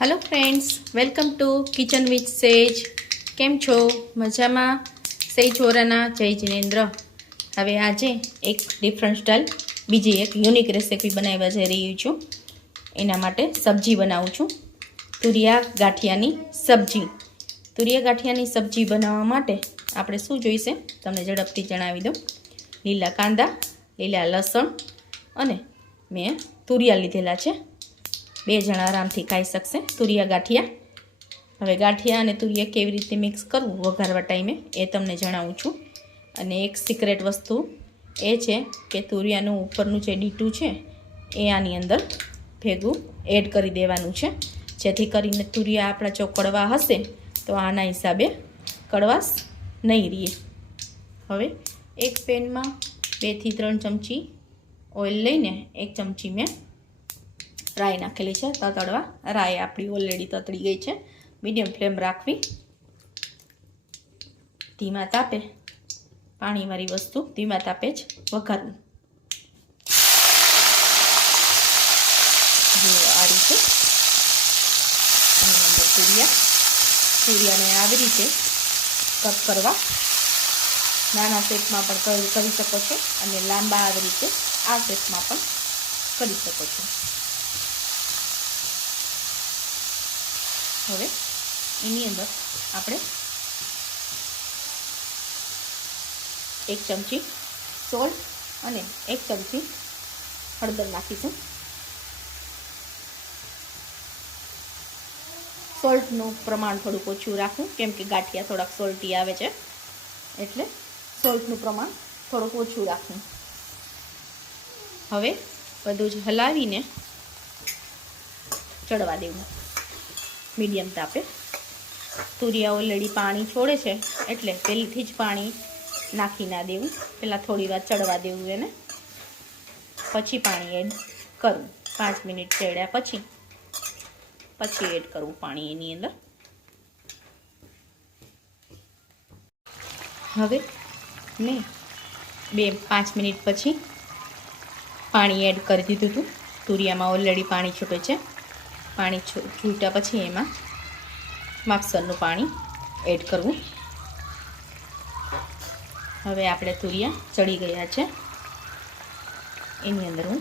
Hello friends, welcome to kitchen with सेज। केम छो? मजामा? सेज वोराना जय जिनेन्द्र। हवे आजे एक डिफरंट स्टाइल बीजी एक यूनिक रेसिपी बनाववा जई रही छूं। एना माटे सब्जी बनावुं छूं, तुरिया गाठियानी सब्जी। तुरिया गाठियानी सब्जी बनाववा माटे आपणे शुं जोईशे तमने झड़पथी जणावी दऊं। लीला कांदा, लीला लसण अने मैं तुरिया लीधेला छे। 2 जण आरामथी खाई शकशे तुरिया गाठिया। हवे गाठिया अने तुरिया केवी रीते मिक्स करवुं वघारवा टाइमे ए तमने जणावुं छुं। अने एक सीक्रेट वस्तु ए छे के तुरियानुं उपरनुं जे डीटुं छे ए आनी अंदर भेगुं एड करी देवानुं छे, जेथी करीने तुरिया आपणा जो कड़वा हशे तो आना हिसाबे कड़वाश नहीं रहे। हवे एक पेन में 2 થી 3 चमची ऑइल लईने 1 चमची में राई नाखेली है ततड़वा। राई आपणी ऑलरेडी ततड़ी गई है। मीडियम फ्लेम राखवी, धीमा तापे पाणीवाળી वस्तु धीमा तापे ज वघारवी। जो आ रीते अंदर तुरियाने આવી રીતે कट करवा। नाना शेपमां पण करी शको छो अने लांबा આવી રીતે आ शेपमां पण करी शको छो। हवे एनी अंदर आपणे 1 चमची सोल्ट अने 1 चमची हळदर नाखीशुं। सोल्टनुं प्रमाण थोड़ुं ओछुं राखવું केम के गाठिया थोड़ा सोल्टी आवे छे एटले सोल्टनुं प्रमाण थोड़ुं ओछुं राखવું। हवे बधुं ज हलावीने चढ़वा देवुं मीडियम तापे। तुरिया ऑलरेडी पाणी छोड़े छे एटले पहेलेथी ज पाणी नाखी ना देवुं, पहेला थोड़ी वार चढ़वा देवुं एने, पछी पाणी एड करवुं। 5 मिनिट चढ़्या पछी एड करवुं पाणी एनी अंदर। हवे मैं 2-5 मिनिट पछी पाणी एड करी दीधुं हतुं। तुरियामां ऑलरेडी पाणी छूटे छे। पाणी छूट्या पछी एमां मापसरनुं पाणी एड करवुं। हवे आपणे तुरिया चढ़ी गया छे। एनी अंदर हूँ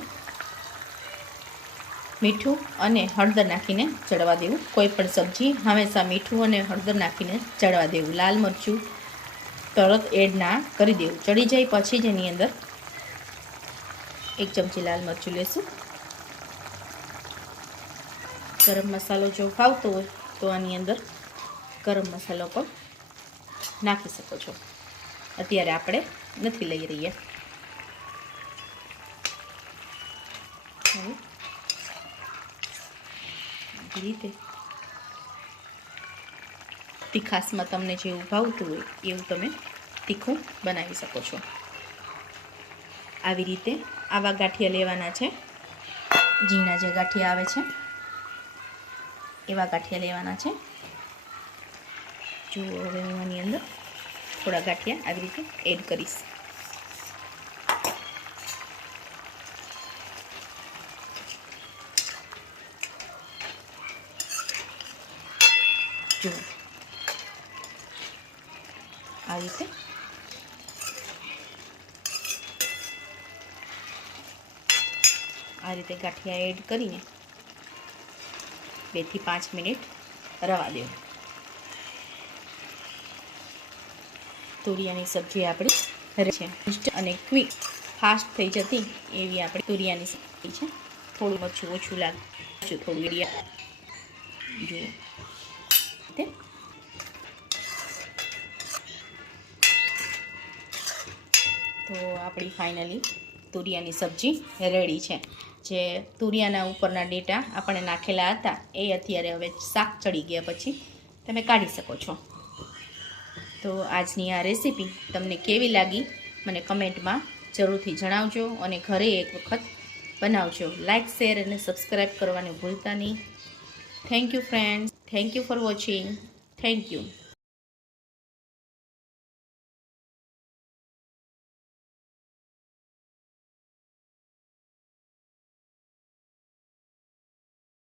मीठुं अने हळदर नाखीने चढ़वा देवुं। कोईपण सब्जी हमेशा मीठुं अने हळदर नाखीने चढ़वा देवुं। लाल मरचुं तरत एड ना करी देवुं। चढ़ी जाय पछी ज एनी अंदर 1 चमची लाल मरचुं लेशुं। गरम मसालो जो भावतो होय तो आनी अंदर गरम मसालो पण नाखी शको छो। अत्यारे आपणे नथी लई रहीए। रीते तीखासमां तमने जेवुं भावतुं होय एवुं तमे तीखुं बनावी शको छो। आवी रीते आवा गाठिया लेवाना छे। झीणा जे गाठिया आवे छे एवा गाठिया लेवाना छे। जो हवे हूँ आनी अंदर थोड़ा गाठिया आ रीते एड करीश। जो आ रीते गाठिया एड करीने 2 થી 5 मिनिट रवा देवुं। तुरियानी सब्जी आपणी रेडी अने क्विक फास्ट थई जती एवी आपणी तुरियानी सब्जी छे। थोड़ुं मरचुं ओछुं लागे, थोड़ुं एरिया जो तो आपणी फाइनली तुरियानी सब्जी रेडी छे। जे तुरियाना उपरना डेटा आपणे नाखेला हता ए अत्यारे हवे शाक चढ़ी गया पछी तमे काढी शको छो। तो आजनी आ रेसिपी तमने केवी लागी मने कमेंटमां जरूरथी जणावजो अने घरे एक वखत बनावजो। लाइक, शेर अने सब्सक्राइब करवानुं भूलता नहीं। Thank you friends, thank you for watching. Thank you.